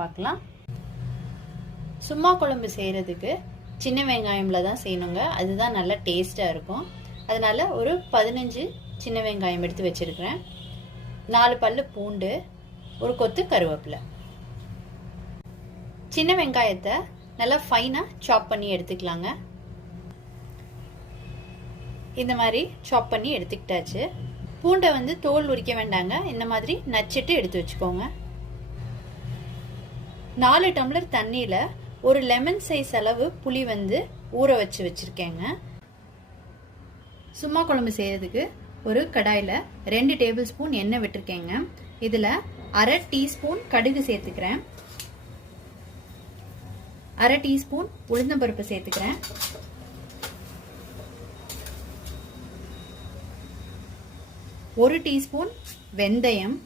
பார்க்கலாம். சும்மா குழம்பு செய்கிறதுக்கு சின்ன வெங்காயம்ல தான் செய்யணுங்க. அதுதான் நல்லா டேஸ்ட்டாக இருக்கும். அதனால ஒரு 15 சின்ன வெங்காயம் எடுத்து வச்சிருக்கிறேன். 4 பல்லு பூண்டு, ஒரு கொத்து கருவேப்பிலை. சின்ன வெங்காயத்தை நல்லா ஃபைனாக சாப் பண்ணி எடுத்துக்கலாங்க. இந்த மாதிரி சாப் பண்ணி எடுத்துக்கிட்டாச்சு. பூண்டை வந்து தோல் உரிக்க வேண்டாங்க. இந்த மாதிரி நச்சிட்டு எடுத்து வச்சுக்கோங்க. 4 டம்ளர் தண்ணியில் ஒரு லெமன் சைஸ் அளவு புளி வந்து ஊற வச்சிருக்கேங்க. சும்மா குழம்பு செய்யறதுக்கு ஒரு கடாயில் 2 டேபிள் ஸ்பூன் எண்ணெய் விட்டுருக்கேங்க. இதில் 1/2 டீஸ்பூன் கடுகு சேர்த்துக்கிறேன். 1/2 டீஸ்பூன் உளுந்தம்பருப்பு சேர்த்துக்கிறேன். 1 டீஸ்பூன் வெந்தயம்,